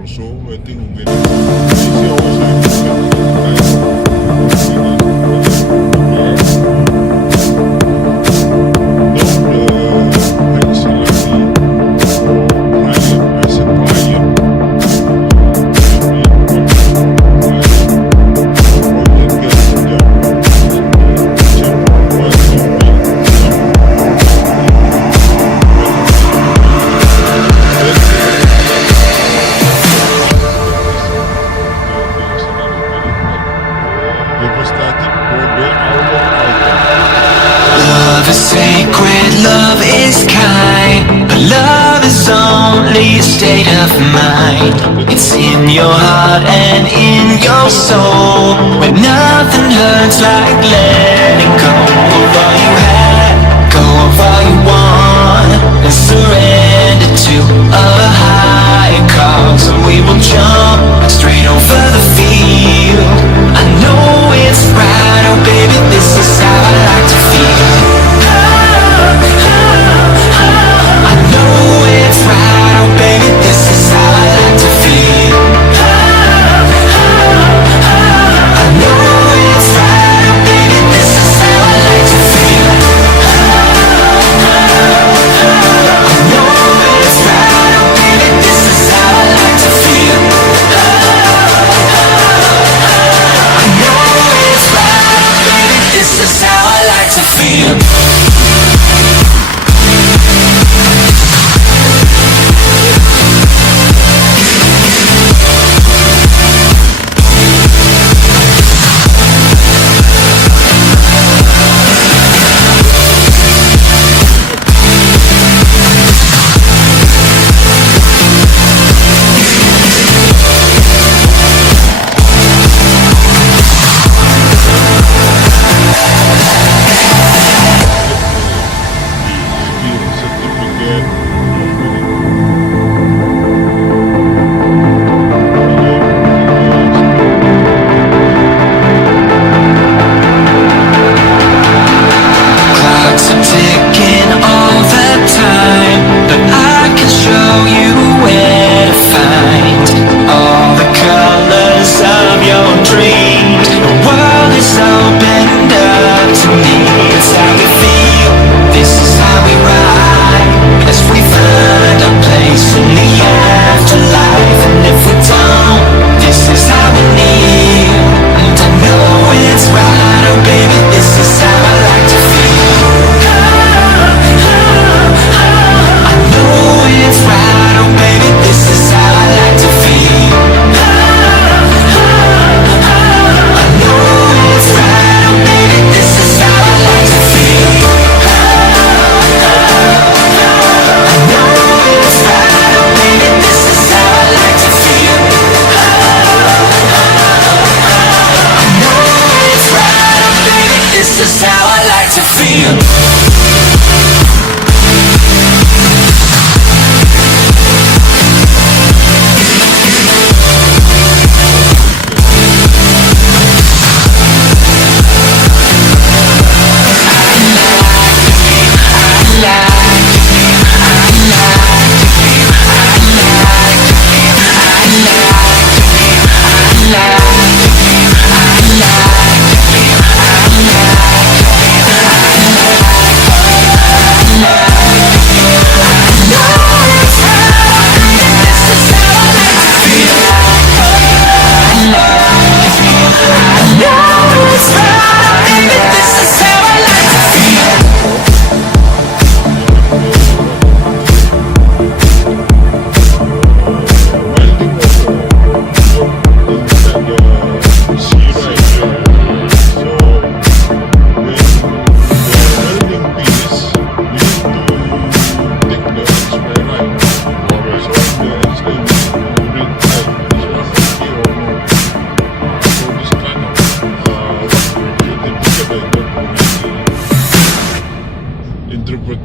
also. I think when she also sacred, love is kind, but love is only a state of mind. It's in your heart and in your soul, where nothing hurts like letting go of all you had, go of all you want, and surrender to a higher cause. And we will jump straight over the field. I know it's right, oh baby, this is how I like to feel.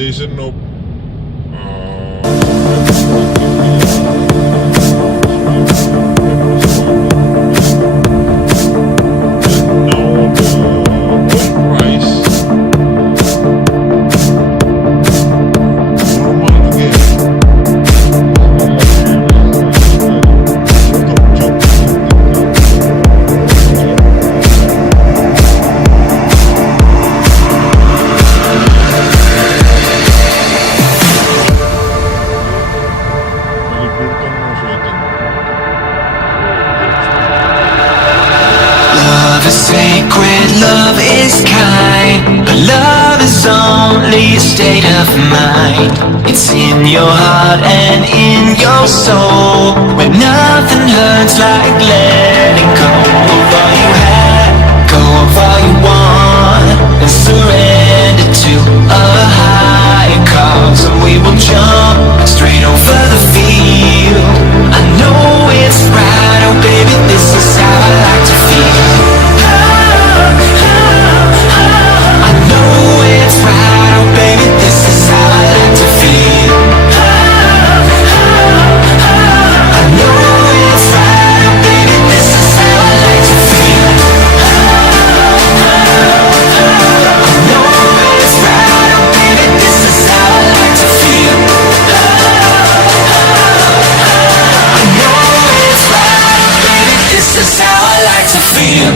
interpretation of is kind, but love is only a state of mind. It's in your heart and in your soul, where nothing hurts like letting go of all you had, go of all you want, and surrender to a higher cause. And we will jump straight over the field. I know it's right, oh baby, this is how I like to feel. I know it's right, oh baby, this is how I like to feel. I know it's right, oh baby, this is how I like to feel. I know it's right, oh baby, this is how I like to feel. I know it's right, oh baby, this is how I like to feel.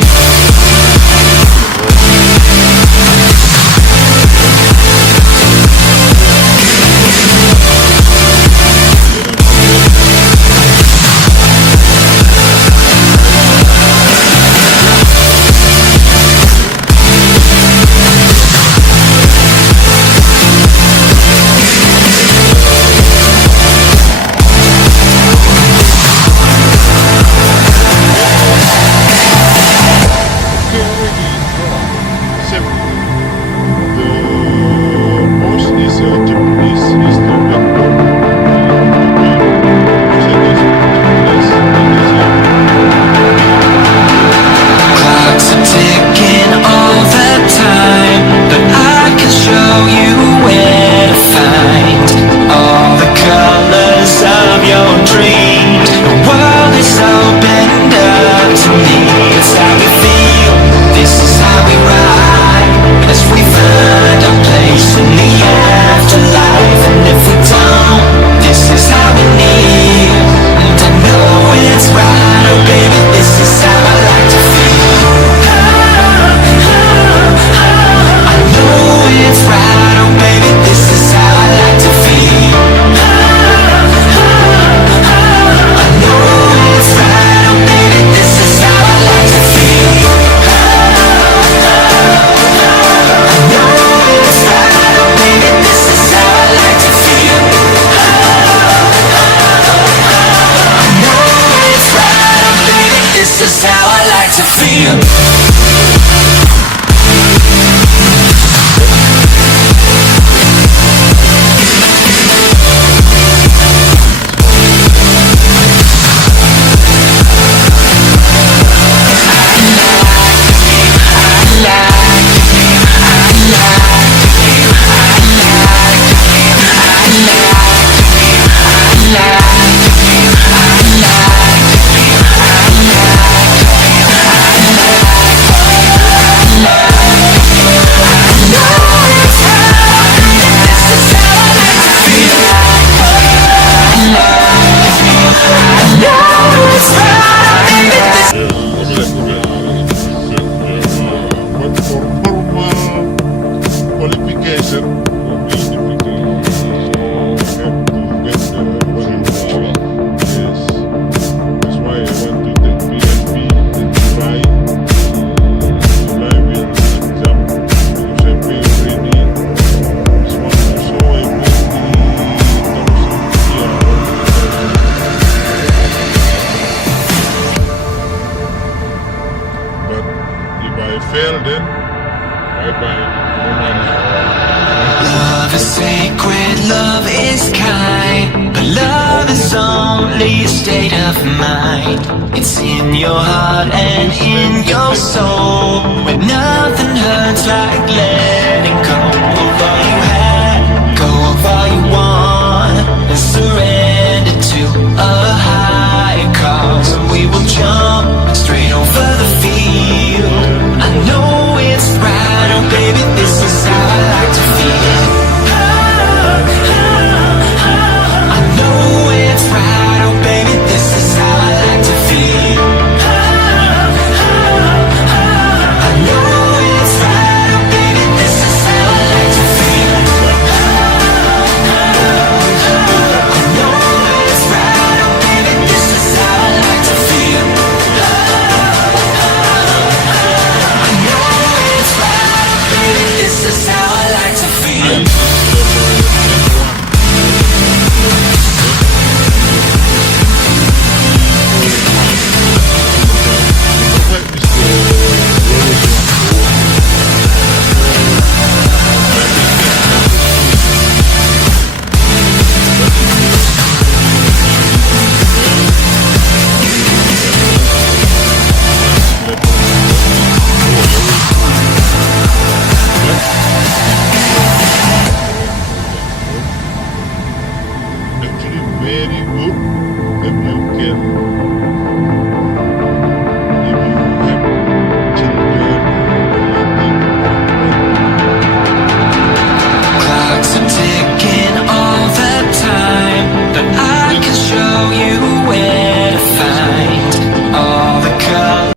Clocks are ticking all the time, but I can show you where to find all the colors of your dreams. The world is opened up to me. It's how we feel, this is how we ride, as we find our place in the afterlife. And if we don't, this is how we need. And I know it's right, oh baby, this is how I like to feel. I know it's right, oh baby, this is how I like to feel. I know it's right, oh baby, this is how I like to feel. I know it's right, oh baby, this is how I like to feel. I know it's right, oh baby, this is how I like to feel. But for normal qualification, for me, have to get the original. Yes, that's why I want to take PSP in July. July will exam because I pay already. This one also I pay 3,000 But if I fail, then bye-bye, no money. Love is sacred, love is kind, but love is only a state of mind. It's in your heart and in your soul, where nothing hurts like letting go of all you had, go of all you want, and surrender to a